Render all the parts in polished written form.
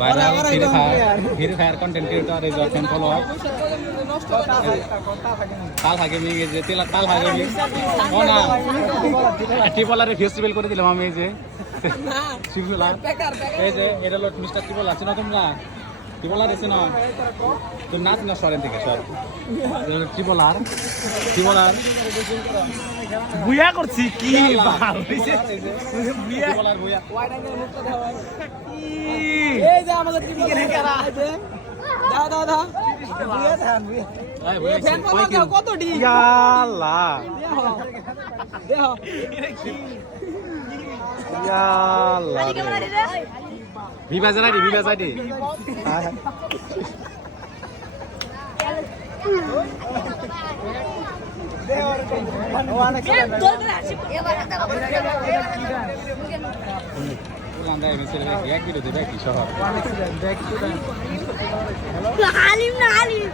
viral free fire content creator is of follower তাল হাগে me যে তাল হাগে মি ও না ট্রিপলারে ফেস্টিভ্যাল করে দিলাম আমি এই যে শিবলা এই যে এটা হলো মিস্টার ট্রিপল আছে না তোমরা ট্রিপলার আছে না তুমি নাচ না সরেন থেকে সর ট্রিপলার বুয়া করছি কি ট্রিপলার বুয়া এই যে আমাদের টিভি কে কেরা আছে দাও দাও দাও বুয়া ধান বুয়া এই বুয়া ফ্যান পাওয়া দাও কত ডি ইয়াল্লা দেখো ইয়াল্লা বিবাজ আইডি লান্দা এমএসএল এক ভিডিও দেবে কি শহর আলিম না আলিম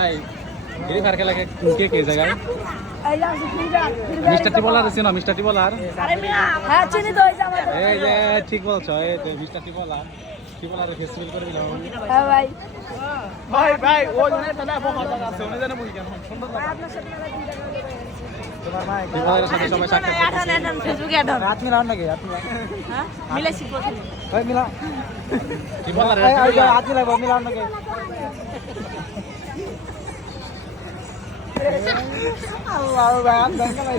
এই ফ্রি ফায়ার খেলা কে জায়গায় মিস্টার টিপলার আছে না মিস্টার টিপলার আরে মিয়া হ্যাঁ চিনি তো হইছে আমাদের এই যে ঠিক বলছো এই যে মিস্টার টিপলারের ফেস্টিভ্যাল করে দিলাম হ্যাঁ ভাই ভাই ও জানে তো না বকার জায়গা আছে ওনে জানে বলি কেন সুন্দর আপনার সাথে মেলা দিন তোমার ভাই টিপলারের সাথে সবাই সাক্ষাৎ আঠান ফেসবুকে আঠান রাত মিলাও নাকি রাত মিলাও হ্যাঁ মিলাইছি প্রথমে ওই মিলা টিপলারের এই রাত মিলাও মিলাও নাকি আল্লাহ ভাই আন দেন ভাই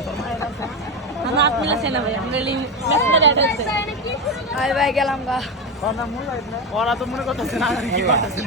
আমরা আট মিলাইছে না ভাই আমরা মেসেঞ্জারে আঠাইছে আরে ভাই গেলাম গা কোন নাম মুলাই না ওরা তো মনে করতেছে না কি করতেছে